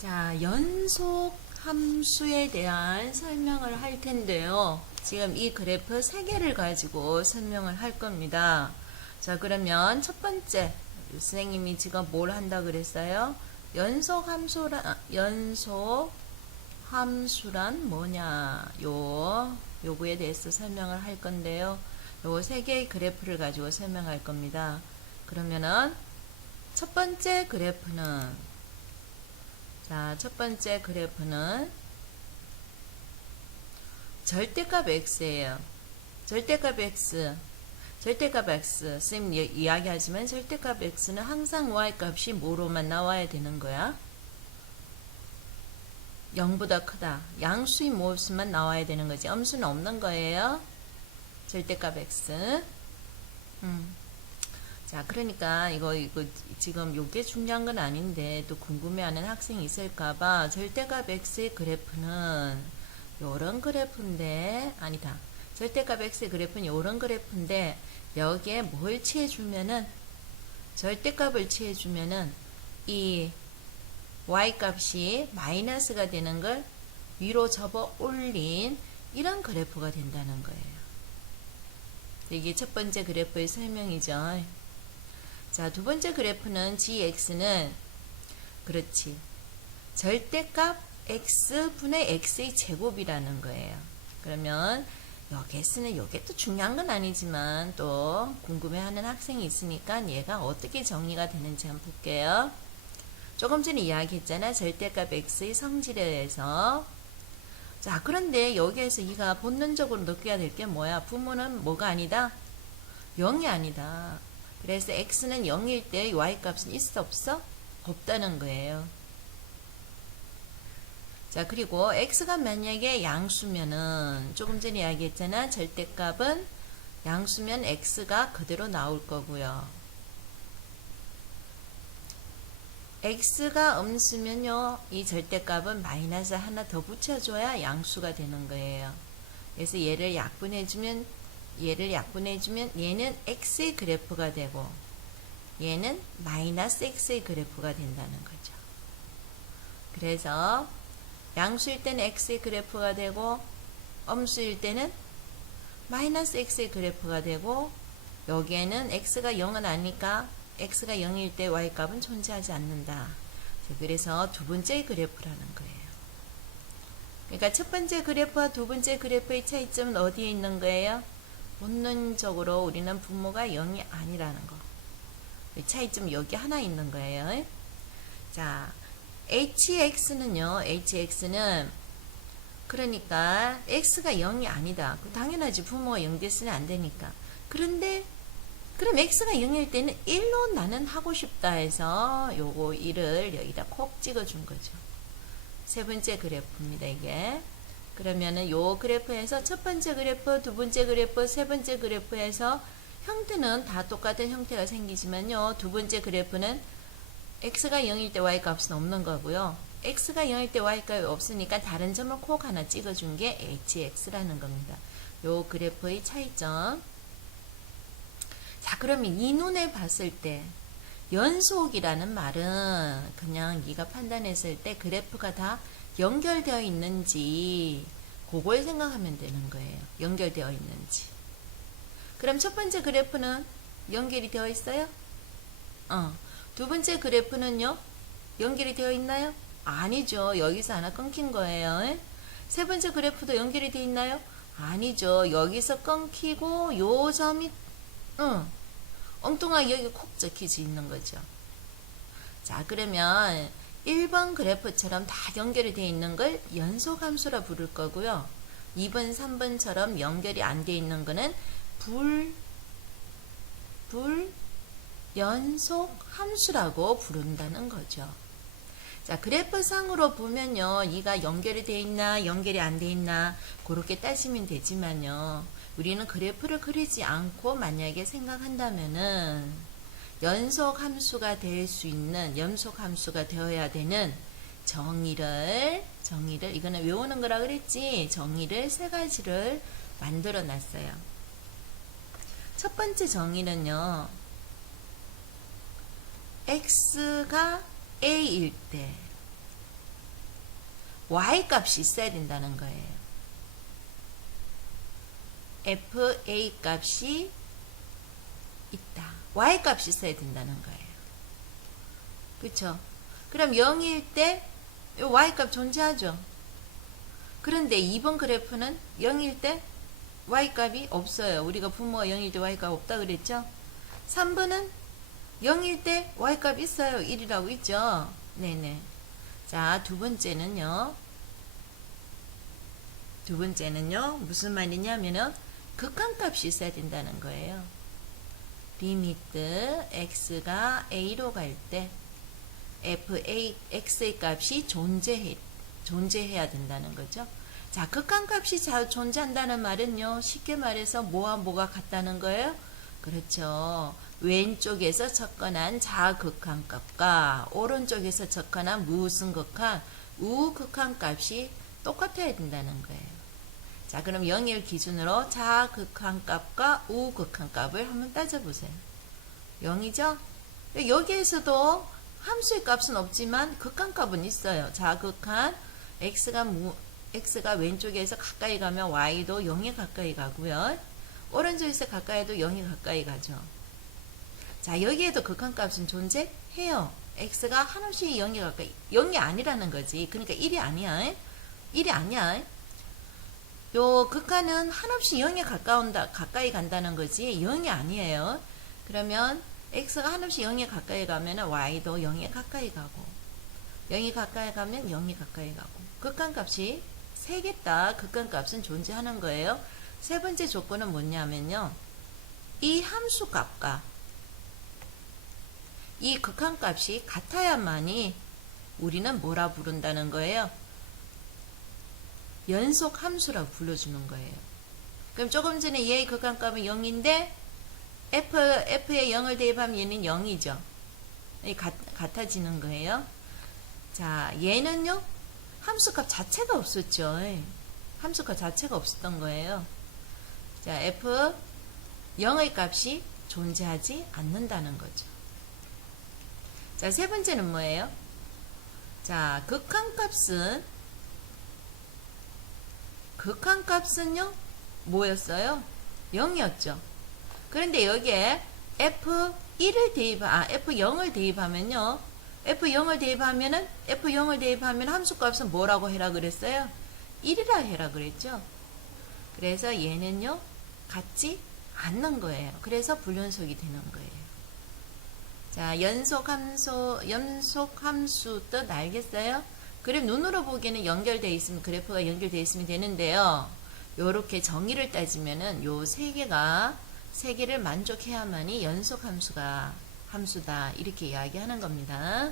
자, 연속 함수에 대한 설명을 할 텐데요. 지금 이 그래프 3개를 가지고 설명을 할 겁니다. 자, 그러면 첫 번째, 선생님이 지금 뭘 한다 그랬어요? 연속 함수란 뭐냐? 요거에 대해서 설명을 할 건데요. 요 3개의 그래프를 가지고 설명할 겁니다. 그러면은 첫 번째 그래프는 자, 첫 번째 그래프는 절대값 x예요. 절대값 x. 선생님 이야기하지만 절대값 x는 항상 y값이 뭐로만 나와야 되는 거야? 0보다 크다. 양수의 모습만 나와야 되는 거지. 음수는 없는 거예요. 절대값 x. 자, 그러니까 이거 지금 요게 중요한 건 아닌데 또 궁금해하는 학생이 있을까봐 절대값 x의 그래프는 요런 그래프인데 아니다. 절대값 x의 그래프는 요런 그래프인데 여기에 뭘 취해주면은 절대값을 취해주면은 이 y값이 마이너스가 되는 걸 위로 접어 올린 이런 그래프가 된다는 거예요. 이게 첫 번째 그래프의 설명이죠. 자, 두 번째 그래프는 gx는 그렇지. 절대값 x분의 x의 제곱이라는 거예요. 그러면 여기서는 요게 또 중요한 건 아니지만 또 궁금해하는 학생이 있으니까 얘가 어떻게 정리가 되는지 한번 볼게요. 조금 전에 이야기했잖아. 절대값 x의 성질에 대해서. 자, 그런데 여기에서 이가 본능적으로 느껴야 될 게 뭐야? 부모는 뭐가 아니다? 0이 아니다. 그래서 x는 0일 때 y값은 있어 없어? 없다는 거예요. 자, 그리고 x가 만약에 양수면은 조금 전에 이야기했잖아. 절대값은 양수면 x가 그대로 나올 거고요. x가 음수면요. 이 절대값은 마이너스 하나 더 붙여줘야 양수가 되는 거예요. 그래서 얘를 약분해주면 얘는 x의 그래프가 되고 얘는 마이너스 x의 그래프가 된다는 거죠. 그래서 양수일 때는 x의 그래프가 되고 음수일 때는 마이너스 x의 그래프가 되고 여기에는 x가 0은 아니까 x가 0일 때 y값은 존재하지 않는다. 그래서 두 번째 그래프라는 거예요. 그러니까 첫 번째 그래프와 두 번째 그래프의 차이점은 어디에 있는 거예요? 본능적으로 우리는 분모가 0이 아니라는 거. 차이점 여기 하나 있는 거예요. 자, hx는요. hx는 그러니까 x가 0이 아니다. 당연하지. 분모가 0 됐으면 안 되니까. 그런데 그럼 x가 0일 때는 1로 나는 하고 싶다 해서 요거 1을 여기다 콕 찍어준 거죠. 세 번째 그래프입니다. 이게. 그러면은 요 그래프에서 첫 번째 그래프, 두 번째 그래프, 세 번째 그래프에서 형태는 다 똑같은 형태가 생기지만요. 두 번째 그래프는 x가 0일 때 y값은 없는 거고요. x가 0일 때 y값이 없으니까 다른 점을 콕 하나 찍어준 게 hx라는 겁니다. 요 그래프의 차이점. 자, 그러면 이 눈에 봤을 때 연속이라는 말은 그냥 네가 판단했을 때 그래프가 다 연결되어 있는지 그걸 생각하면 되는 거예요. 연결되어 있는지. 그럼 첫 번째 그래프는 연결이 되어 있어요? 두 번째 그래프는요? 연결이 되어 있나요? 아니죠. 여기서 하나 끊긴 거예요. 세 번째 그래프도 연결이 되어 있나요? 아니죠. 여기서 끊기고 요 점이 엉뚱하게 여기 콕 적혀져 있는 거죠. 자, 그러면 1번 그래프처럼 다 연결이 되어 있는 걸 연속함수라 부를 거고요. 2번, 3번처럼 연결이 안 되어 있는 거는 불연속함수라고 부른다는 거죠. 자, 그래프상으로 보면요. 이가 연결이 되어 있나 연결이 안 되어 있나 그렇게 따지면 되지만요. 우리는 그래프를 그리지 않고 만약에 생각한다면은 연속함수가 될 수 있는 연속함수가 되어야 되는 정의를 이거는 외우는 거라 그랬지. 정의를 세 가지를 만들어 놨어요. 첫 번째 정의는요. x가 a일 때 y 값이 있어야 된다는 거예요. fa 값이 있다. y 값이 있어야 된다는 거예요. 그쵸? 그럼 0일 때 y 값 존재하죠. 그런데 2번 그래프는 0일 때 y 값이 없어요. 우리가 분모가 0일 때 y 값 없다 그랬죠? 3번은 0일 때 y 값 있어요. 1이라고 있죠? 네네. 자, 두 번째는요. 무슨 말이냐면은 극한값이 있어야 된다는 거예요. 리미트 x가 a로 갈 때 x의 값이 존재해야 된다는 거죠. 자, 극한값이 존재한다는 말은요, 쉽게 말해서 뭐와 뭐가 같다는 거예요? 그렇죠. 왼쪽에서 접근한 자극한값과 오른쪽에서 접근한 무슨 극한, 우극한값이 똑같아야 된다는 거예요. 자, 그럼 0일 기준으로 자극한값과 우극한값을 한번 따져보세요. 0이죠? 여기에서도 함수의 값은 없지만 극한값은 있어요. 자극한 x가 왼쪽에서 가까이 가면 y도 0에 가까이 가고요. 오른쪽에서 가까이 해도 0에 가까이 가죠. 자, 여기에도 극한값은 존재해요. x가 한없이 0에 가까이, 0이 아니라는 거지. 그러니까 1이 아니야. 1이 아니야. 요 극한은 한없이 0에 가까이 간다는 거지 0이 아니에요. 그러면 x가 한없이 0에 가까이 가면 y도 0에 가까이 가고 0이 가까이 가면 0이 가까이 가고 극한값이 세겠다. 극한값은 존재하는 거예요. 세 번째 조건은 뭐냐면요. 이 함수값과 이 극한값이 같아야만이 우리는 뭐라 부른다는 거예요? 연속 함수라고 불러주는 거예요. 그럼 조금 전에 얘의 극한값은 0인데 f에 0을 대입하면 얘는 0이죠. 같아지는 거예요. 자, 얘는요. 함수값 자체가 없었죠. 함수값 자체가 없었던 거예요. 자, f 0의 값이 존재하지 않는다는 거죠. 자, 세 번째는 뭐예요? 자, 극한값은요, 뭐였어요? 0이었죠. 그런데 여기에 F1을 F0을 대입하면요, F0을 대입하면 함수값은 뭐라고 해라 그랬어요? 1이라 해라 그랬죠. 그래서 얘는요, 같지 않는 거예요. 그래서 불연속이 되는 거예요. 자, 연속함수 뜻 알겠어요? 그럼 눈으로 보기에는 연결되어 있으면 그래프가 연결되어 있으면 되는데요. 요렇게 정의를 따지면은 요 세 개를 만족해야만이 연속함수다 이렇게 이야기하는 겁니다.